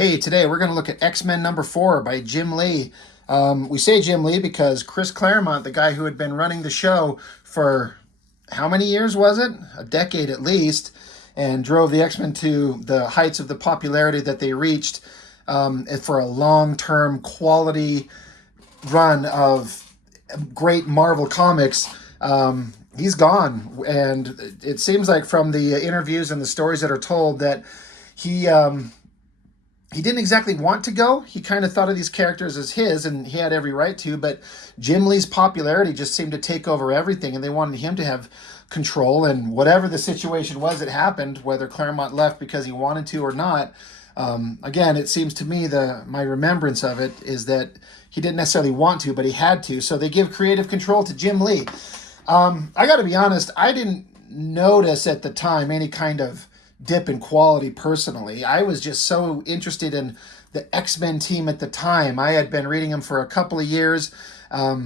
Hey, today we're going to look at X-Men #4 by Jim Lee. We say Jim Lee because Chris Claremont, the guy who had been running the show for how many years was it? A decade at least, and drove the X-Men to the heights of the popularity that they reached for a long-term quality run of great Marvel comics. He's gone, and it seems like from the interviews and the stories that are told that he he didn't exactly want to go. He kind of thought of these characters as his, and he had every right to, but Jim Lee's popularity just seemed to take over everything, and they wanted him to have control, and whatever the situation was that happened, whether Claremont left because he wanted to or not, again, it seems to me, my remembrance of it is that he didn't necessarily want to, but he had to, so they give creative control to Jim Lee. I got to be honest, I didn't notice at the time any kind of dip in quality personally. I was just so interested in the X-Men team at the time. I had been reading them for a couple of years. I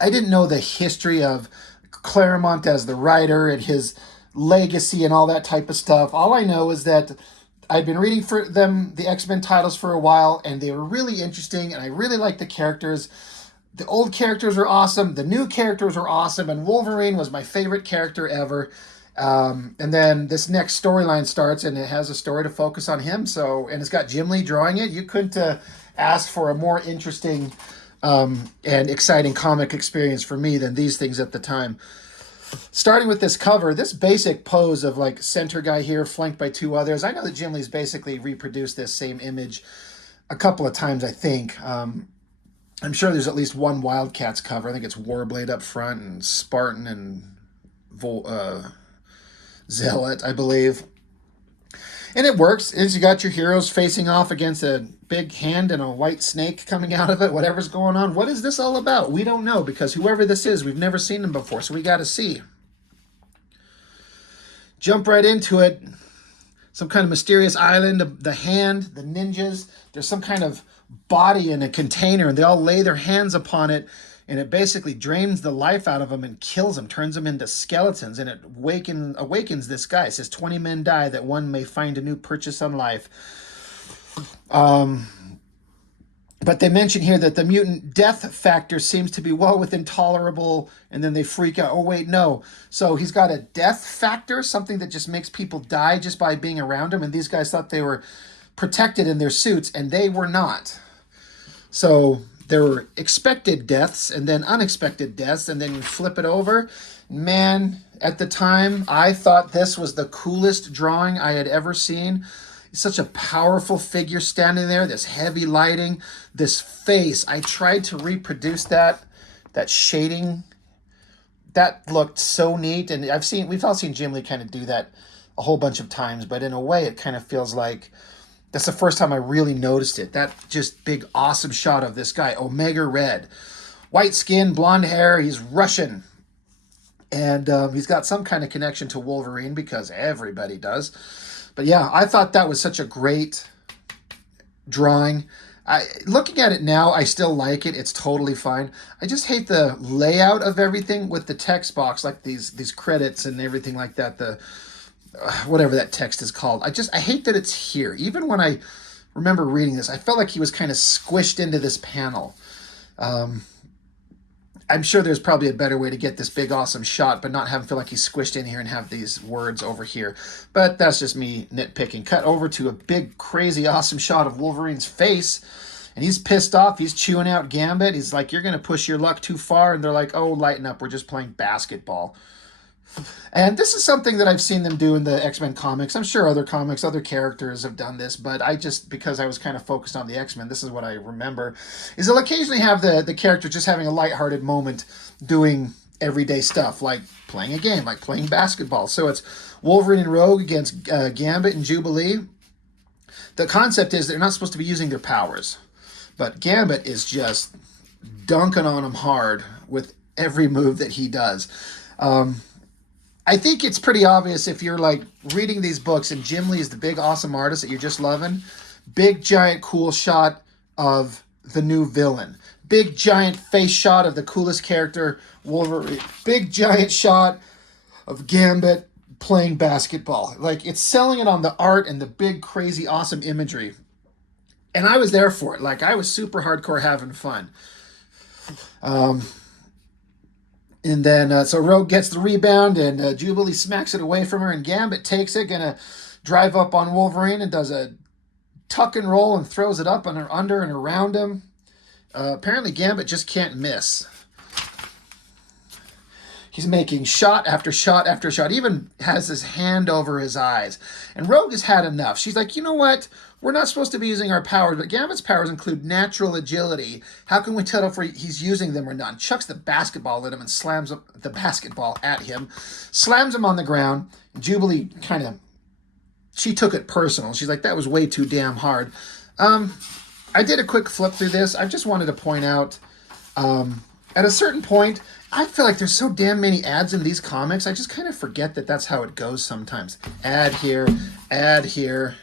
didn't know the history of Claremont as the writer and his legacy and all that type of stuff. All I know is that I'd been reading for them the X-Men titles for a while, and they were really interesting, and I really liked the characters. The old characters were awesome. The new characters were awesome, and Wolverine was my favorite character ever. And then this next storyline starts, and it has a story to focus on him. And it's got Jim Lee drawing it. You couldn't ask for a more interesting and exciting comic experience for me than these things at the time. Starting with this cover, this basic pose of like center guy here, flanked by two others. I know that Jim Lee's basically reproduced this same image a couple of times, I think. I'm sure there's at least one Wildcats cover. I think it's Warblade up front and Spartan and Zealot, I believe. And it works. Is you got your heroes facing off against a big hand and a white snake coming out of it, whatever's going on. What is this all about? We don't know, because whoever this is, we've never seen them before, so we got to see. Jump right into it. Some kind of mysterious island, the hand, the ninjas. There's some kind of body in a container, and they all lay their hands upon it, and it basically drains the life out of them and kills them, turns them into skeletons, and it awakens this guy. It says 20 men die that one may find a new purchase on life. But they mention here that the mutant death factor seems to be well within tolerable, and then they freak out. Oh, wait, no. So he's got a death factor, something that just makes people die just by being around him, and these guys thought they were protected in their suits, and they were not. So there were expected deaths and then unexpected deaths, and then you flip it over. Man, at the time, I thought this was the coolest drawing I had ever seen. It's such a powerful figure standing there, this heavy lighting, this face. I tried to reproduce that shading. That looked so neat, and we've all seen Jim Lee kind of do that a whole bunch of times, but in a way it kind of feels like that's the first time I really noticed it. That just big, awesome shot of this guy, Omega Red. White skin, blonde hair, he's Russian. And he's got some kind of connection to Wolverine, because everybody does. But yeah, I thought that was such a great drawing. Looking at it now, I still like it. It's totally fine. I just hate the layout of everything with the text box, like these credits and everything like that. Whatever that text is called. I hate that it's here. Even when I remember reading this, I felt like he was kind of squished into this panel. I'm sure there's probably a better way to get this big, awesome shot, but not have him feel like he's squished in here and have these words over here. But that's just me nitpicking. Cut over to a big, crazy, awesome shot of Wolverine's face, and he's pissed off. He's chewing out Gambit. He's like, "You're going to push your luck too far," and they're like, "Oh, lighten up. We're just playing basketball." And this is something that I've seen them do in the X-Men comics. I'm sure other comics, other characters have done this, but because I was kind of focused on the X-Men, this is what I remember, is they'll occasionally have the character just having a lighthearted moment doing everyday stuff, like playing a game, like playing basketball. So it's Wolverine and Rogue against Gambit and Jubilee. The concept is they're not supposed to be using their powers, but Gambit is just dunking on them hard with every move that he does. I think it's pretty obvious if you're like reading these books and Jim Lee is the big awesome artist that you're just loving. Big giant cool shot of the new villain. Big giant face shot of the coolest character, Wolverine. Big giant shot of Gambit playing basketball. Like, it's selling it on the art and the big crazy awesome imagery. And I was there for it. Like, I was super hardcore having fun. Um, and then, so Rogue gets the rebound, and Jubilee smacks it away from her, and Gambit takes it, gonna drive up on Wolverine, and does a tuck and roll and throws it up and under and around him. Apparently, Gambit just can't miss. He's making shot after shot after shot, even has his hand over his eyes. And Rogue has had enough. She's like, you know what? We're not supposed to be using our powers, but Gambit's powers include natural agility. How can we tell if he's using them or not? And chucks the basketball at him and slams the basketball at him, slams him on the ground. Jubilee kind of, she took it personal. She's like, that was way too damn hard. I did a quick flip through this. I just wanted to point out, at a certain point, I feel like there's so damn many ads in these comics, I just kind of forget that that's how it goes sometimes. Ad here, ad here.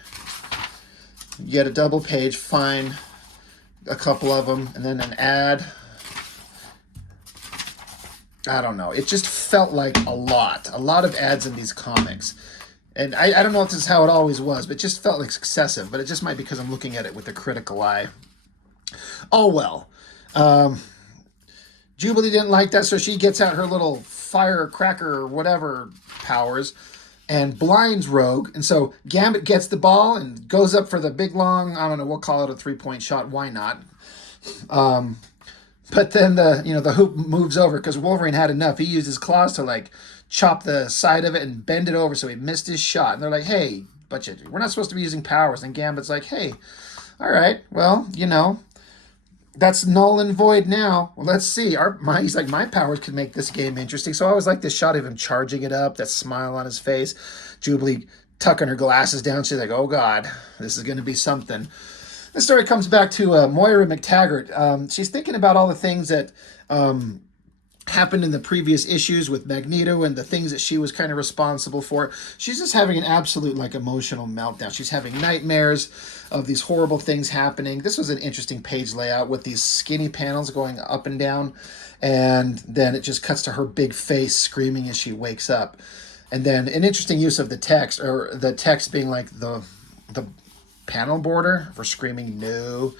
You get a double page, fine. A couple of them, and then an ad. I don't know. It just felt like a lot of ads in these comics. And I don't know if this is how it always was, but it just felt like excessive. But it just might be because I'm looking at it with a critical eye. Oh, well. Jubilee didn't like that, so she gets out her little firecracker or whatever powers and blinds Rogue. And so Gambit gets the ball and goes up for the big, long, I don't know, we'll call it a three-point shot. Why not? But then the hoop moves over because Wolverine had enough. He used his claws to, like, chop the side of it and bend it over so he missed his shot. And they're like, hey, but we're not supposed to be using powers. And Gambit's like, hey, all right, well, that's null and void now. Well, let's see. He's like, my powers could make this game interesting. So I always like this shot of him charging it up, that smile on his face. Jubilee tucking her glasses down. She's like, oh, God, this is going to be something. The story comes back to Moira McTaggart. She's thinking about all the things that happened in the previous issues with Magneto and the things that she was kind of responsible for. She's just having an absolute, like, emotional meltdown. She's having nightmares of these horrible things happening. This was an interesting page layout with these skinny panels going up and down, and then it just cuts to her big face screaming as she wakes up. And then an interesting use of the text, or the text being like the panel border for screaming no.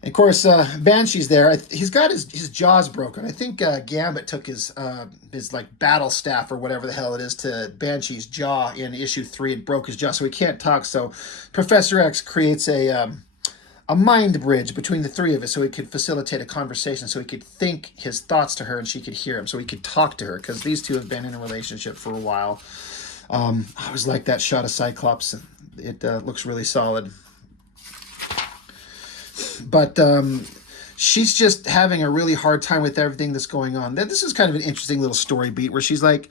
And of course, Banshee's there. He's got his jaws broken. I think Gambit took his like battle staff or whatever the hell it is to Banshee's jaw in issue 3 and broke his jaw, so he can't talk. So Professor X creates a mind bridge between the three of us, so he could facilitate a conversation, so he could think his thoughts to her and she could hear him, so he could talk to her, because these two have been in a relationship for a while. I always like that shot of Cyclops. It looks really solid. But she's just having a really hard time with everything that's going on. This is kind of an interesting little story beat where she's like,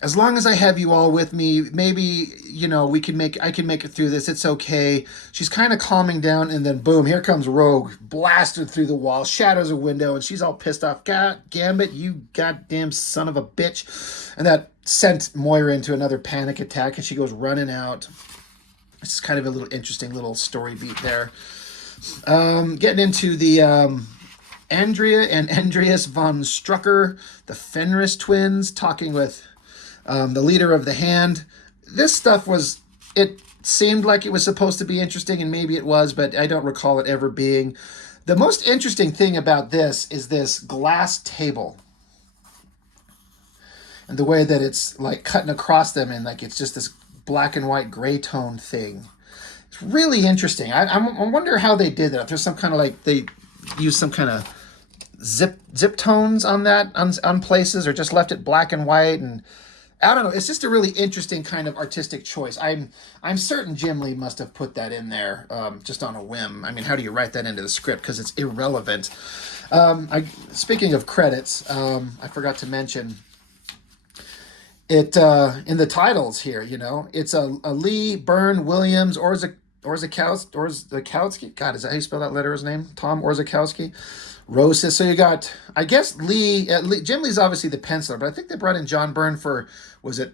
as long as I have you all with me, maybe, I can make it through this. It's okay. She's kind of calming down, and then boom, here comes Rogue, blasted through the wall, shatters a window, and she's all pissed off. God, Gambit, you goddamn son of a bitch. And that sent Moira into another panic attack, and she goes running out. It's kind of a little interesting little story beat there. Getting into the Andrea and Andreas von Strucker, the Fenris twins, talking with the leader of the Hand. This stuff it seemed like it was supposed to be interesting, and maybe it was, but I don't recall it ever being. The most interesting thing about this is this glass table. And the way that it's like cutting across them, and like it's just this black and white gray tone thing. It's really interesting. I wonder how they did that. If there's some kind of like, they use some kind of zip tones on that, on places, or just left it black and white, and I don't know. It's just a really interesting kind of artistic choice. I'm certain Jim Lee must have put that in there just on a whim. I mean, how do you write that into the script? Because it's irrelevant. Speaking of credits, I forgot to mention it in the titles here. It's a Lee, Byrne, Williams, Orzechowski. God, is that how you spell that letter's name? Tom Orzechowski. Roses. So you got, I guess, Lee. Jim Lee's obviously the penciler, but I think they brought in John Byrne for, was it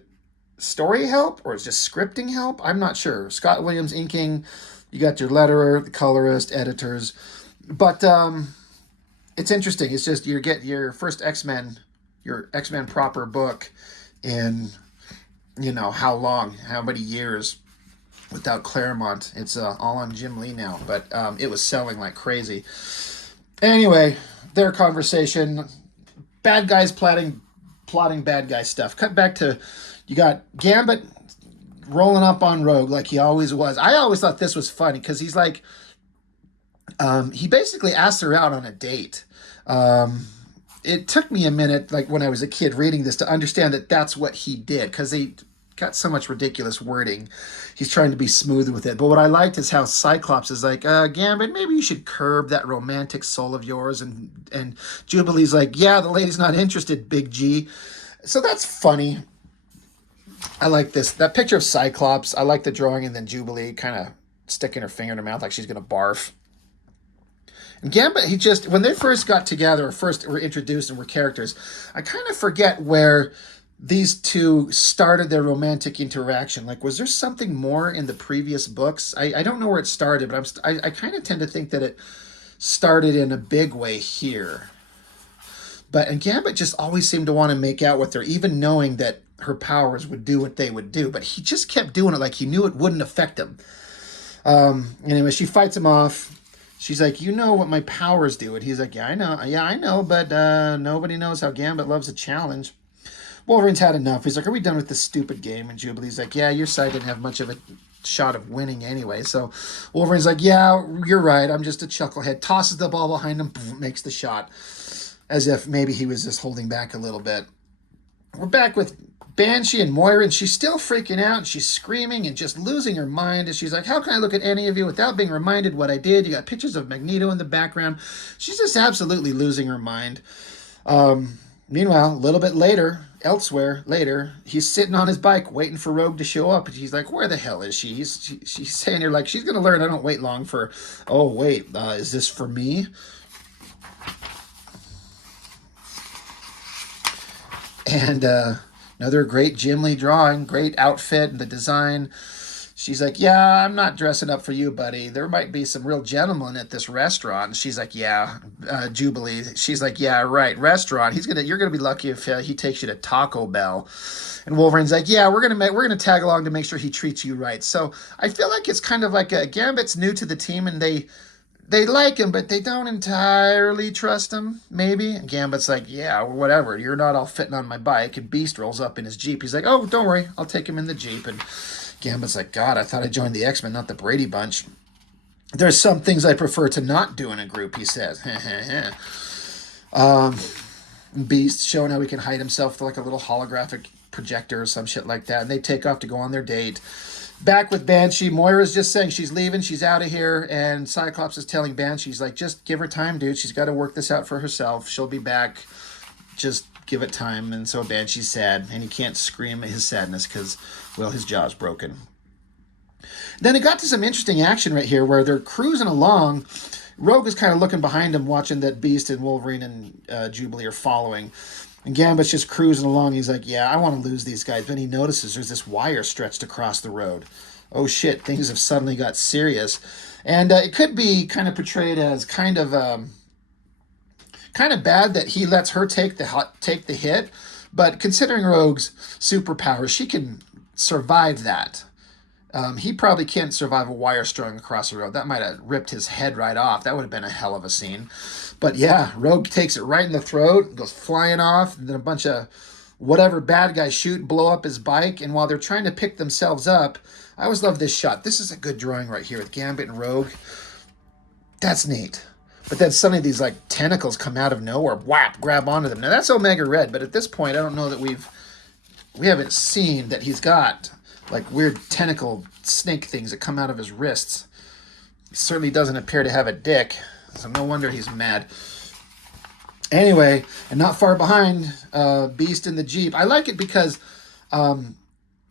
story help or is just scripting help? I'm not sure. Scott Williams inking. You got your letterer, the colorist, editors. But it's interesting. It's just you get your first X-Men, your X-Men proper book in, how long, how many years. without Claremont. It's all on Jim Lee now, but it was selling like crazy. Anyway, their conversation, bad guys plotting bad guy stuff. Cut back to, you got Gambit rolling up on Rogue like he always was. I always thought this was funny because he's like, he basically asked her out on a date. It took me a minute, like when I was a kid reading this, to understand that that's what he did, because they got so much ridiculous wording. He's trying to be smooth with it. But what I liked is how Cyclops is like, Gambit, maybe you should curb that romantic soul of yours. And Jubilee's like, yeah, the lady's not interested, Big G. So that's funny. I like this. That picture of Cyclops, I like the drawing, and then Jubilee kind of sticking her finger in her mouth like she's going to barf. And Gambit, he just, when they first got together, or first were introduced and were characters, I kind of forget where these two started their romantic interaction. Like, was there something more in the previous books? I don't know where it started, but I kind of tend to think that it started in a big way here. And Gambit just always seemed to want to make out with her, even knowing that her powers would do what they would do. But he just kept doing it like he knew it wouldn't affect him. Anyway, she fights him off. She's like, you know what my powers do. And he's like, yeah, I know, but nobody knows how Gambit loves a challenge. Wolverine's had enough. He's like, are we done with this stupid game? And Jubilee's like, yeah, your side didn't have much of a shot of winning anyway. So Wolverine's like, yeah, you're right. I'm just a chucklehead. Tosses the ball behind him, boom, makes the shot. As if maybe he was just holding back a little bit. We're back with Banshee and Moira, and she's still freaking out, and she's screaming and just losing her mind. And she's like, how can I look at any of you without being reminded what I did? You got pictures of Magneto in the background. She's just absolutely losing her mind. Meanwhile, a little bit later, elsewhere later, he's sitting on his bike waiting for Rogue to show up. And he's like, where the hell is she? She's saying here, like, she's going to learn I don't wait long for, oh, wait, is this for me? And another great Jim Lee drawing, great outfit and the design. She's like, yeah, I'm not dressing up for you, buddy. There might be some real gentlemen at this restaurant. And she's like, yeah, Jubilee. She's like, yeah, right, restaurant. You're gonna be lucky if he takes you to Taco Bell. And Wolverine's like, yeah, we're gonna tag along to make sure he treats you right. So I feel like it's kind of like Gambit's new to the team, and they like him, but they don't entirely trust him, maybe. And Gambit's like, yeah, whatever. You're not all fitting on my bike. And Beast rolls up in his Jeep. He's like, oh, don't worry. I'll take him in the Jeep. And Gambit's like, God, I thought I joined the Xmen, not the Brady Bunch. There's some things I prefer to not do in a group, he says. Beast showing how he can hide himself with like a little holographic projector or some shit like that. And they take off to go on their date. Back with Banshee, Moira's just saying she's leaving, she's out of here, and Cyclops is telling Banshee, he's like, just give her time, dude. She's got to work this out for herself. She'll be back. Just give it time. And so Banshee's sad, and he can't scream his sadness because, well, his jaw's broken. Then it got to some interesting action right here where they're cruising along. Rogue is kind of looking behind him, watching that Beast and Wolverine and Jubilee are following. And Gambit's just cruising along. He's like, yeah, I want to lose these guys. Then he notices there's this wire stretched across the road. Oh, shit, things have suddenly got serious. And it could be kind of portrayed as kind of bad that he lets her take the hit. But considering Rogue's superpowers, she can survive that. He probably can't survive a wire strung across the road. That might have ripped his head right off. That would have been a hell of a scene. But yeah, Rogue takes it right in the throat, goes flying off, and then a bunch of whatever bad guys blow up his bike. And while they're trying to pick themselves up, I always love this shot. This is a good drawing right here with Gambit and Rogue. That's neat. But then suddenly these like tentacles come out of nowhere, whap, grab onto them. Now that's Omega Red, but at this point I don't know that we haven't seen that he's got like weird tentacle snake things that come out of his wrists. He certainly doesn't appear to have a dick, so no wonder he's mad. Anyway, and not far behind, Beast in the Jeep. I like it because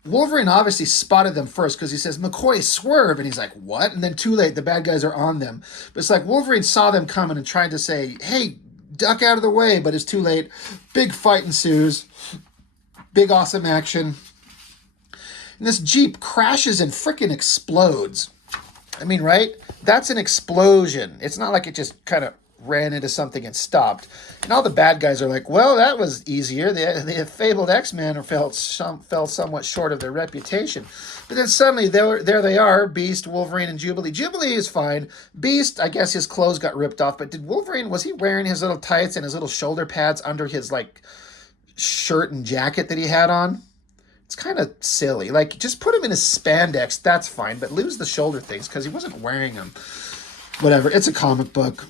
Wolverine obviously spotted them first because he says, McCoy, swerve. And he's like, what? And then too late, the bad guys are on them. But it's like Wolverine saw them coming and tried to say, hey, duck out of the way. But it's too late. Big fight ensues. Big awesome action. And this Jeep crashes and frickin' explodes. I mean, right? That's an explosion. It's not like it just kind of ran into something and stopped. And all the bad guys are like, well, that was easier. The fabled X-Men fell somewhat short of their reputation. But then suddenly, there they are, Beast, Wolverine, and Jubilee. Jubilee is fine. Beast, I guess his clothes got ripped off, but did Wolverine, was he wearing his little tights and his little shoulder pads under his, like, shirt and jacket that he had on? It's kind of silly. Like, just put him in his spandex, that's fine, but lose the shoulder things, because he wasn't wearing them. Whatever, it's a comic book.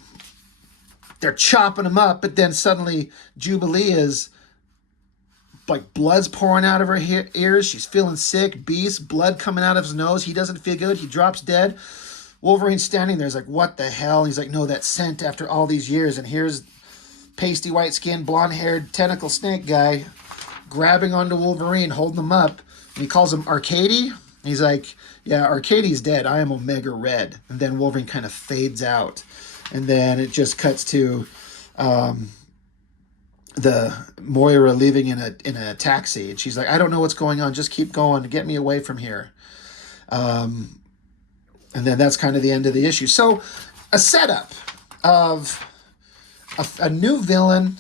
They're chopping him up, but then suddenly Jubilee is, like, blood's pouring out of her ears. She's feeling sick. Beast, blood coming out of his nose. He doesn't feel good. He drops dead. Wolverine's standing there. He's like, what the hell? He's like, no, that scent after all these years. And here's pasty white skinned, blonde-haired, tentacle snake guy grabbing onto Wolverine, holding him up. And he calls him Arcady. He's like, yeah, Arcady's dead. I am Omega Red. And then Wolverine kind of fades out. And then it just cuts to the Moira leaving in a taxi. And she's like, I don't know what's going on. Just keep going. Get me away from here. And then that's kind of the end of the issue. So a setup of a new villain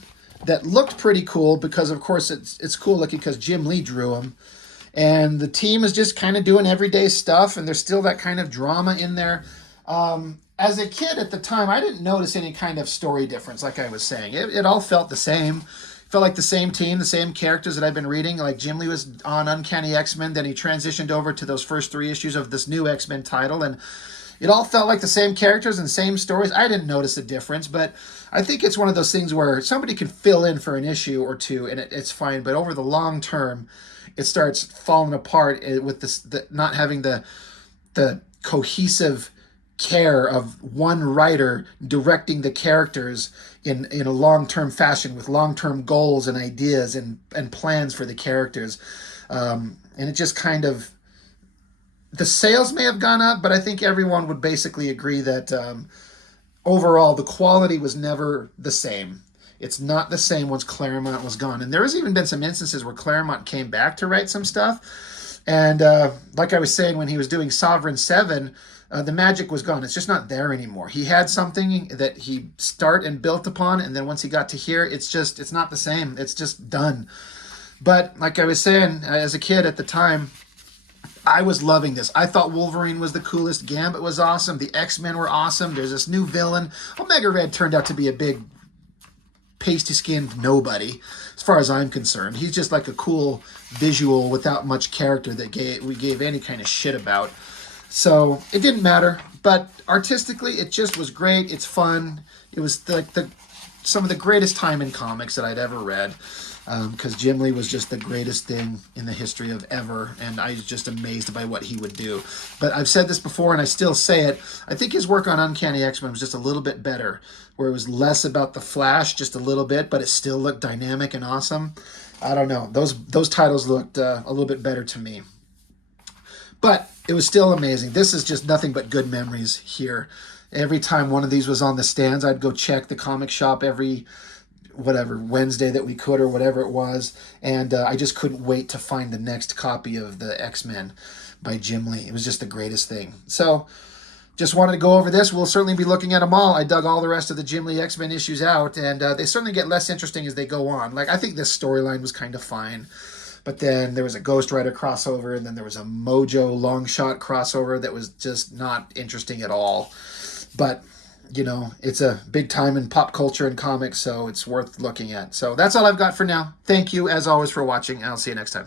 that looked pretty cool because, of course, it's cool looking because Jim Lee drew him. And the team is just kind of doing everyday stuff, and there's still that kind of drama in there. As a kid at the time, I didn't notice any kind of story difference, like I was saying. It all felt the same. Felt like the same team, the same characters that I've been reading. Like Jim Lee was on Uncanny X-Men, then he transitioned over to those first 3 issues of this new X-Men title, and it all felt like the same characters and same stories. I didn't notice a difference, but I think it's one of those things where somebody can fill in for an issue or two, and it's fine. But over the long term, it starts falling apart with not having the cohesive care of one writer directing the characters in a long-term fashion with long-term goals and ideas and plans for the characters. And it just kind of, the sales may have gone up, but I think everyone would basically agree that overall the quality was never the same. It's not the same once Claremont was gone. And there has even been some instances where Claremont came back to write some stuff. And like I was saying, when he was doing Sovereign 7, the magic was gone. It's just not there anymore. He had something that he start and built upon, and then once he got to here, it's not the same. It's just done. But like I was saying, as a kid at the time, I was loving this. I thought Wolverine was the coolest. Gambit was awesome. The X-Men were awesome. There's this new villain. Omega Red turned out to be a big pasty-skinned nobody, as far as I'm concerned. He's just like a cool visual without much character that we gave any kind of shit about. So it didn't matter, but artistically, it just was great. It's fun. It was like some of the greatest time in comics that I'd ever read, because Jim Lee was just the greatest thing in the history of ever, and I was just amazed by what he would do. But I've said this before, and I still say it. I think his work on Uncanny X-Men was just a little bit better, where it was less about the Flash, just a little bit, but it still looked dynamic and awesome. I don't know. Those titles looked a little bit better to me. But it was still amazing. This is just nothing but good memories here. Every time one of these was on the stands, I'd go check the comic shop every Wednesday that we could or whatever it was. And I just couldn't wait to find the next copy of the X-Men by Jim Lee. It was just the greatest thing. So just wanted to go over this. We'll certainly be looking at them all. I dug all the rest of the Jim Lee X-Men issues out, and they certainly get less interesting as they go on. Like, I think this storyline was kind of fine. But then there was a Ghost Rider crossover, and then there was a Mojo long shot crossover that was just not interesting at all. But, you know, it's a big time in pop culture and comics, so it's worth looking at. So that's all I've got for now. Thank you, as always, for watching, and I'll see you next time.